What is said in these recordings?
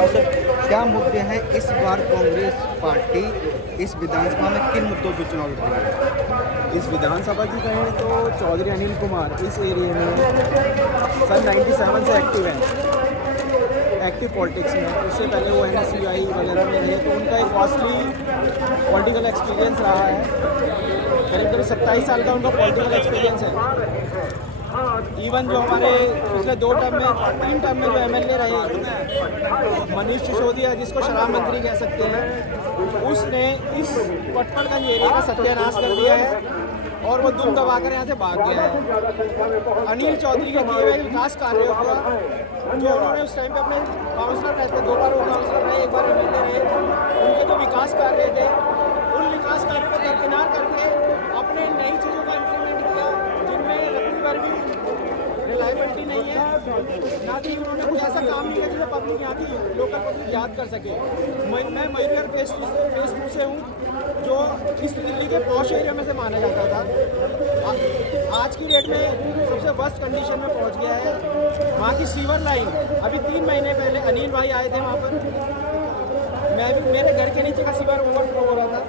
क्या मुद्दे हैं इस बार कांग्रेस पार्टी इस विधानसभा में किन मुद्दों पर चुनाव लड़ रही है? इस विधानसभा की कहें तो चौधरी अनिल कुमार इस एरिया में सन 97 से एक्टिव है, एक्टिव पॉलिटिक्स में। उससे पहले वो NSUI वगैरह में रहे, तो उनका एक कॉस्टली पॉलिटिकल एक्सपीरियंस रहा है। करीब 27 साल का उनका पॉलिटिकल एक्सपीरियंस है। इवन जो हमारे पिछले 3 टर्म में जो MLA रहे, मनीष सिसोदिया जिसको शराब मंत्री कह सकते हैं, उसने इस पटपड़गंज एरिया का सत्यानाश कर दिया है और वो दुम दबाकर यहाँ से भाग गया है। अनिल चौधरी के किए हुए विकास कार्यों को जो उन्होंने उस टाइम पे अपने काउंसलर रहते, 2 बार वो काउंसलर रहे, 1 बार MLA रहे, उनके जो विकास कार्य थे उन विकास कार्यों को दरकिनार करके अपने नई चीज़ों का इम्प्लीमेंट किया, जिनमें रत्ती भर भी रिलायबिलिटी नहीं है, ना कि उन्होंने कुछ ऐसा काम नहीं किया जिसमें पब्लिक यहाँ की लोकल पब्लिक याद कर सके। मैं मयूर फेस 2 से हूँ, जो इस दिल्ली के पॉश एरिया में से माना जाता था, आज की डेट में सबसे वर्स्ट कंडीशन में पहुँच गया है। वहाँ की सीवर लाइन, अभी 3 महीने पहले अनिल भाई आए थे वहाँ पर, मेरे घर के नीचे का सीवर ओवरफ्लो हो रहा था।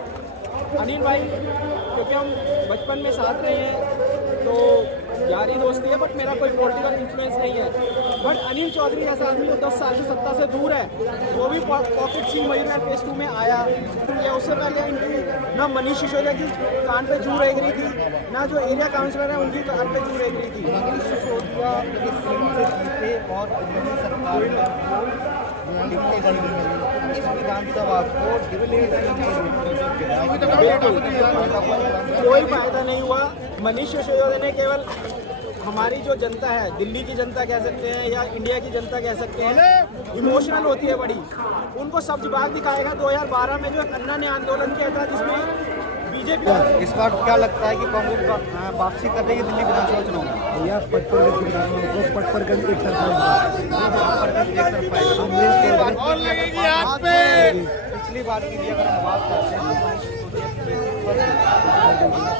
अनिल भाई क्योंकि हम बचपन में साथ रहे हैं तो यारी दोस्ती है, बट मेरा कोई पॉलिटिकल इन्फ्लुएंस नहीं है। बट अनिल चौधरी जैसा आदमी जो 10 साल की सत्ता से दूर है, वो भी पॉकेट सी मयूर फेस 2 में आया। या उससे पहले इनकी ना मनीष सिसोदिया की कान पे जू रह गई थी, ना जो एरिया काउंसलर है उनकी कान पे जू रह गई थी। मनीष सिसोदिया इस सीट से जीते और उन्होंने सरकार में इस विधानसभा को कोई फायदा नहीं हुआ। मनीष सिसोदिया ने केवल हमारी जो जनता है, दिल्ली की जनता कह सकते हैं या इंडिया की जनता कह सकते हैं, इमोशनल होती है बड़ी, उनको सब्ज बाग दिखाएगा। 2012 में जो अन्ना ने आंदोलन किया था जिसमें बीजेपी, इस बार क्या लगता है कि कांग्रेस वापसी कर रही है दिल्ली विधानसभा चुनाव में? भैया पटपड़गंज एक पिछली बार की अगर हम बात करते हैं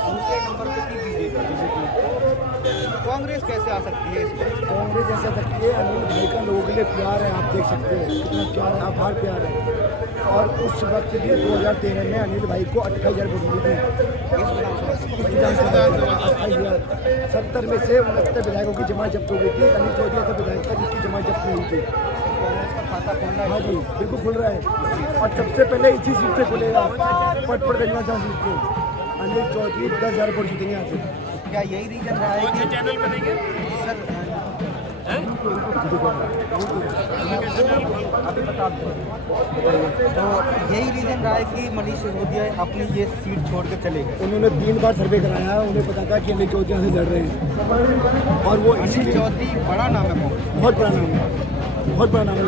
दूसरे नंबर पे थी बीजेपी, कांग्रेस कैसे आ सकती है इसमें? कांग्रेस ऐसा सकती है। अनिल भाई का लोगों के लिए प्यार है, आप देख सकते हैं कितना प्यार है, आभार प्यार है। और उस वक्त भी 2013 में अनिल भाई को 28,000 वोट मिली थी। 70 में से 69 विधायकों की जमा जब्त हो गई थी। अनिल चौधरी ऐसा विधायक था जिसकी जमा जब्त नहीं हुई थी। खाता खोलना, हाँ जी बिल्कुल खुल रहा है, और सबसे पहले इसी सीट से खुलेगा, पटपड़गंज सीट से। अनिल चौधरी 10,000 वोट जीतेंगे यहाँ से। क्या यही रीजन रहा है कि चैनल बनेंगे सर अभी बता दो, तो यही रीजन रहा है कि मनीष सिसोदिया अपनी ये सीट छोड़ कर चले गए? उन्होंने 3 बार सर्वे कराया, उन्हें पता था कि अनिल चौधरी से लड़ रहे हैं, और वो अनिल चौधरी बड़ा नाम है, बहुत बड़ा नाम है, बहुत बड़ा नाम है।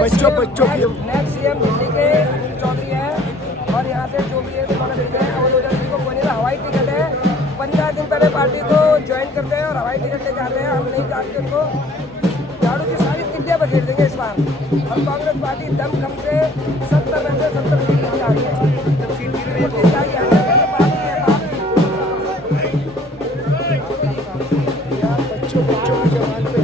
बच्चों की नेक्स्ट CM दिल्ली के चौधरी है, और यहाँ से जो भी है उन्होंने मिलते हैं, और 2020 को बोले हवाई टिकट है। 15 दिन पहले पार्टी को ज्वाइन करते हैं और हवाई टिकट ले जा रहे हैं। हम नहीं जानते उनको, झाड़ू की सारी इंडिया बखेर देंगे इस बार। और कांग्रेस पार्टी दम खम से 70 में से 70 सीट जा रही है। बच्चों के जवान पे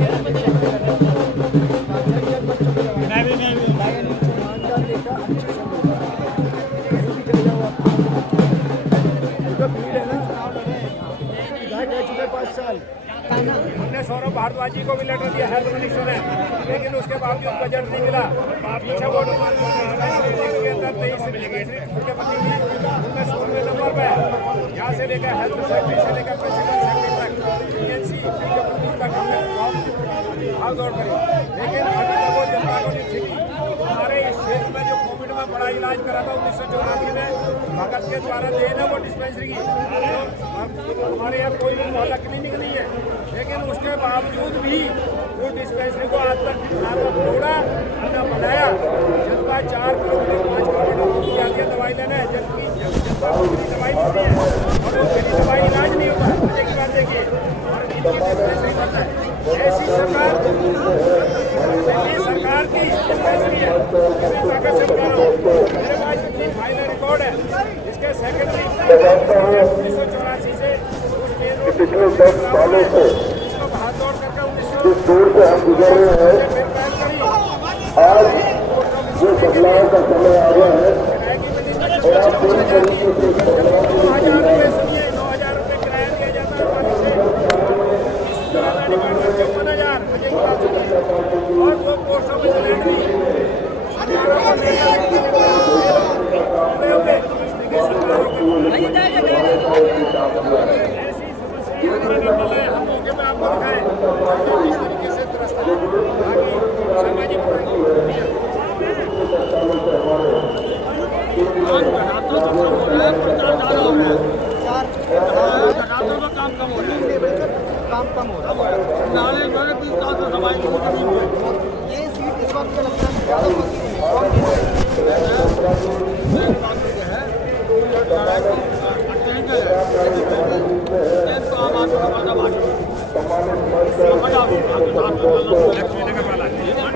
हमने सौरभ भारद्वाज जी को भी लेटर दिया, हेल्थ मिनिस्टर है, लेकिन उसके बावजूद बजट नहीं मिला। पीछे वोट के अंदर 23 उनमें 16वें नंबर पे है। यहाँ से लेकर हेल्थ सेक्रेटरी से लेकर प्रेसिडेंट सेक्रेटरी तक, PNC तक हमने भाग दौड़ करी, लेकिन अभी तक वो जनता को नहीं ठीक। हमारे इस क्षेत्र में जो कोविड में बड़ा इलाज करा था 1984 में भगत के द्वारा देन है वो डिस्पेंसरी की, हमारे यहाँ कोई मोहल्ला क्लिनिक नहीं है, लेकिन उसके बावजूद भी वो डिस्पेंसरी को आज तक तोड़ा न बनाया। जनता 4 किलोमीटर 5 किलोमीटर की आती है दवाई लेने, जबकि जनता को दवाई मिलती है और वो फ्री दवाई इलाज नहीं होता। मजे की बात देखिए, और इनकी डिस्पेंसरी करता है। ऐसी सरकार दिल्ली सरकार की डिस्पेंसरी है, ताकत से बता रहा हूँ। मेरे पास इतनी फाइनल रिकॉर्ड है, इसके सेक्रेटरी 1984 से पिछले 10 सालों से भाग दौड़ करके जिस दौर से हम गुजर रहे हैं, आज बदलाव का समय आ गया है और आप पूरी तरीके से 9,000 रुपये सुनिए, 9,000 रुपये किराया दिया जाता है पानी से। 54,000 और 2 पोस्टों में सिलेंडर ऐसी समस्या हम मौके पे आपको दिखाएं किस तरीके से दुरुस्त है ताकि सामाजिक काम कम हो रहा है। ये सीट इस वक्त लगता है ज़्यादा होती है। लक्ष्मीनगर वाला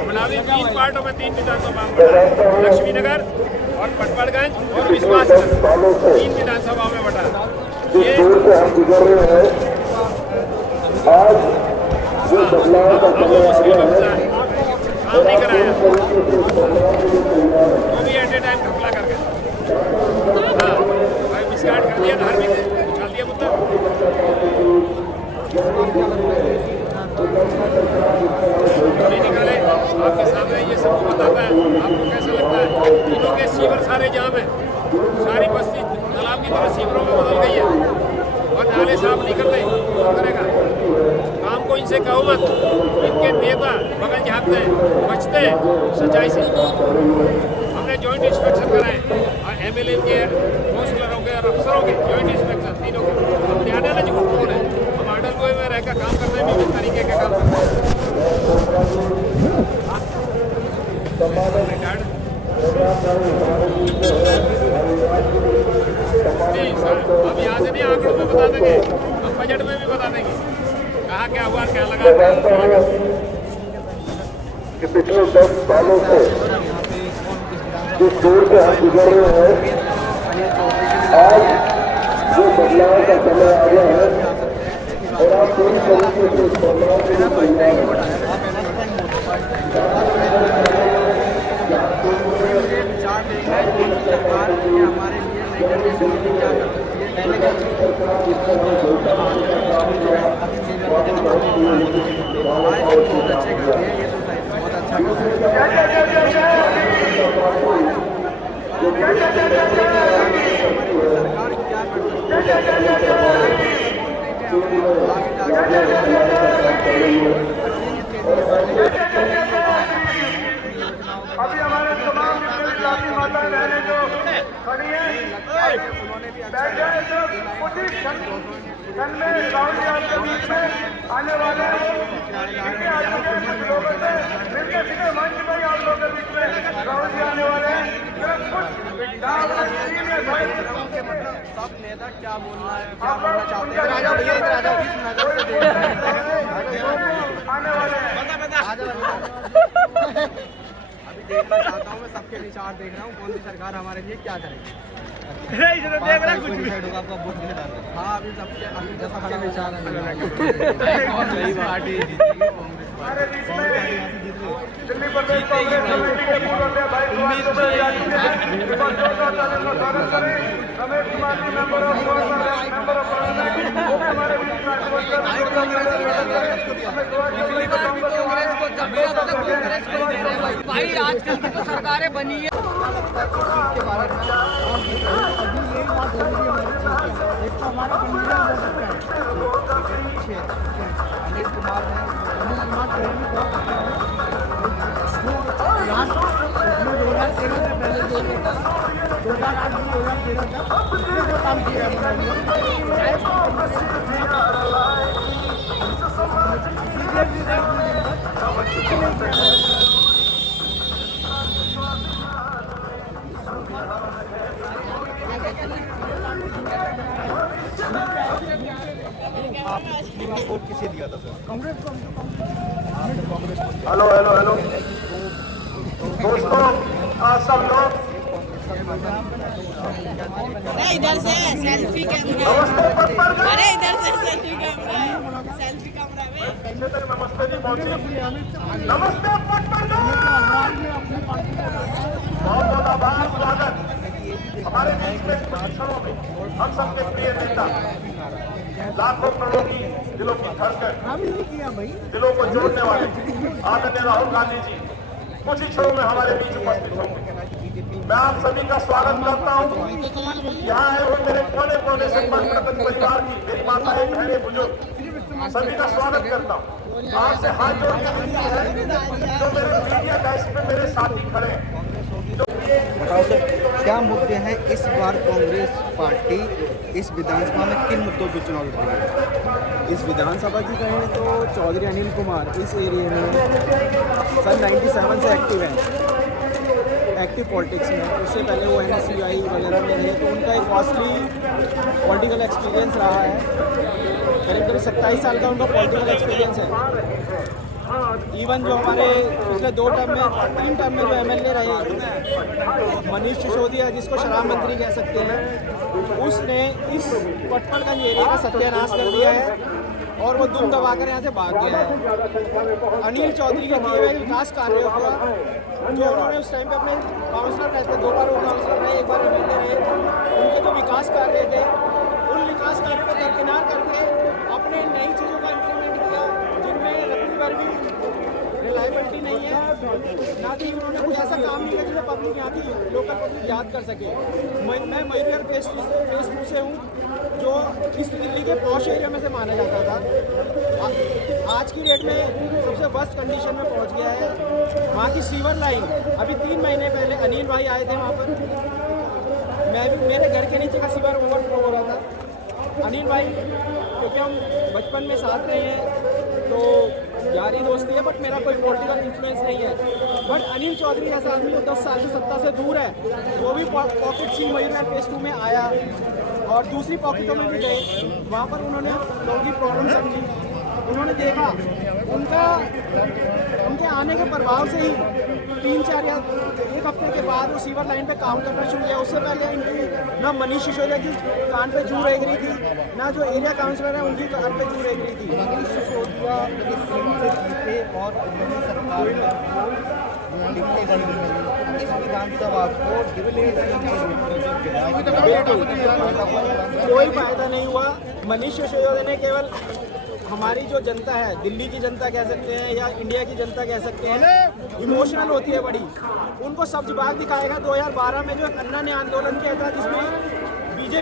मनाली 3 पार्टों में 3 विधानसभा लक्ष्मीनगर और पटवाड़गंज और विश्वासनगर 3 विधानसभा में बटा। ये दूर से हम गुजर रहे हैं। आज जो बदलाव का समय आ गया है काम नहीं कराया वो भी एट ए टाइम घपला कर गए। हाँ भाई मिसगाइड कर दिया, धार्मिक उछाल दिया मुद्दा। नहीं निकाले आपके सामने ये सबको बताता है। आपको कैसा लगता है? तीनों के सीवर सारे जाम है, सारी बस्ती तालाब की तरह सीवरों में बदल गई है और नाले साफ नहीं कर रहे। कौन करेगा काम? को इनसे कहो मत। इनके नेता बगल झाँकते हैं, बचते हैं सच्चाई से। हमने जॉइंट इंस्पेक्शन कराए और MLA के, काउंसलरों के और अफसरों के जॉइंट इंस्पेक्शन तीनों के। हम ध्यान है ना जो कौन है, हम ऑर्डर गोए में रहकर काम करने में विभिन्न तरीके के काम करते हैं। नहीं सर, हम यहाँ से नहीं आंकड़ों में बता देंगे, हम बजट में भी बता देंगे कहाँ क्या हुआ, क्या लगा। कि पिछले 10 सालों से जिस दौर से हम गुजर रहे हैं, आज जो बदलाव का समय आ गया है और आप पूरी तरीके से इस बदलाव के लिए तैयार हैं। हमारे लिए नई जनरेशन क्या कर सकती है, पहले क्या बहुत अच्छे करते हैं, ये तो बहुत अच्छा करते हैं। सरकार क्या कर अभी हमारे तमाम जाति माता बहनें जो खड़ी हैं, बैठ जाए तो उसी क्षण में राहुल जी आपके बीच में आने वाले हैं। लोगों से मिलकर सीधे मंच में आप लोगों के बीच में राहुल जी आने वाले हैं। सब नेता क्या बोलना है, क्या बोलना चाहते हैं, आने वाले हैं। अभी देखना चाहता हूँ मैं, सबके विचार देख रहा हूँ, कौन सी सरकार हमारे लिए क्या करेगी। देख रहा कुछ भी आपका वोट देने डाल रहे हैं। हाँ अभी सबके विचार दिल्ली प्रदेश कांग्रेस कमेटी के पूर्व अध्यक्ष भाई Ramesh Kumar ji member of parliament हमारे बीच भाई आजकल की तो सरकारें बनी है। अनिल कुमार है, काम किया वोट किसे दिया था सर? कांग्रेस को। हेलो हेलो हेलो दोस्तों, सब लोग इधर से सेल्फी कैमरा, अरे इधर से सेल्फी कैमरा, सेल्फी कैमरा में नमस्ते जी, नमस्ते पटना। क्षणों में हम सबके प्रिय नेता, लाखों करोड़ों की दिलों की धड़कन, दिलों को जोड़ने वाले आदरणीय राहुल गांधी जी कुछ ही क्षणों में हमारे बीच उपस्थित होंगे। मैं आप सभी का स्वागत करता हूँ। यहाँ आए हुए मेरे कोने कोने से पंचरत्न परिवार की मेरी माताएं, बहनें, बुजुर्ग सभी का स्वागत करता हूँ। आपसे हाथ जोड़ के विनती है, जो मेरे मीडिया डेस्क पे मेरे साथी खड़े हैं, बताओ सर, क्या मुद्दे हैं इस बार कांग्रेस पार्टी इस विधानसभा में किन मुद्दों पर चुनाव लड़ रही है? इस विधानसभा की कहें तो चौधरी अनिल कुमार इस एरिया में सन 97 से एक्टिव हैं, एक्टिव पॉलिटिक्स में। उससे पहले वो NSUI वगैरह में रहे, तो उनका एक कॉस्टली पॉलिटिकल एक्सपीरियंस रहा है। करीब 27 साल का उनका पॉलिटिकल एक्सपीरियंस है। इवन जो हमारे पिछले 3 टर्म में जो MLA रहे, मनीष सिसोदिया जिसको शराब मंत्री कह सकते हैं, उसने इस पटपड़गंज एरिया का सत्यानाश कर दिया है और वो दुम दबाकर यहाँ से भाग गया है। अनिल चौधरी के किए हुए विकास कार्यों को जो उन्होंने उस टाइम पे अपने काउंसलर रहते थे, 2 बार वो काउंसलर रहे, 1 बार MLA रहे, उनके जो विकास कार्य थे उन विकास कार्यों को दरकिनार करके अपने नई चीज़ों का इम्प्लीमेंट किया, जिनमें रत्ती भर भी रिलायबिलिटी नहीं है, ना कि उन्होंने कुछ ऐसा काम नहीं किया जिसे पब्लिक यहाँ की लोकल पब्लिक याद कर सके। मैं मयूर फेस 2 से हूँ, जो इस दिल्ली के पॉश एरिया में से माना जाता था, आज की डेट में सबसे वर्स्ट कंडीशन में पहुँच गया है। वहाँ की सीवर लाइन, अभी 3 महीने पहले अनिल भाई आए थे वहाँ पर, मेरे घर के नीचे का सीवर ओवरफ्लो हो रहा था। अनिल भाई क्योंकि हम बचपन में साथ रहे हैं तो यारी दोस्ती है, बट मेरा कोई पॉलिटिकल इन्फ्लुएंस नहीं है। बट अनिल चौधरी जैसा आदमी जो 10 साल से सत्ता से दूर है, वो भी पॉकेट सी मयूर फेस 2 में आया और दूसरी पॉकेटों में भी गए, वहाँ पर उन्होंने लोगों की प्रॉब्लम समझी, उन्होंने देखा उनके आने के प्रभाव से ही 3-4 या 1 हफ्ते के बाद वो सीवर लाइन पे काम करना शुरू किया। उससे पहले इनकी ना मनीष सिसोदिया की कान पे जू रह गई थी, ना जो एरिया काउंसलर है उनकी कान पे जू रह गई थी। मनीष सिसोदिया इस सीट से जीते और उन्होंने सरकार में डिप्टी बनी। इस विधानसभा को डिप्टी सीएम के रूप में जो विधायक कोई फायदा नहीं हुआ। मनीष सिसोदिया ने केवल हमारी जो जनता है, दिल्ली की जनता कह सकते हैं या इंडिया की जनता कह सकते हैं, इमोशनल होती है बड़ी, उनको सब्ज बाग दिखाएगा। 2012 में जो अन्ना ने आंदोलन किया था, जिसमें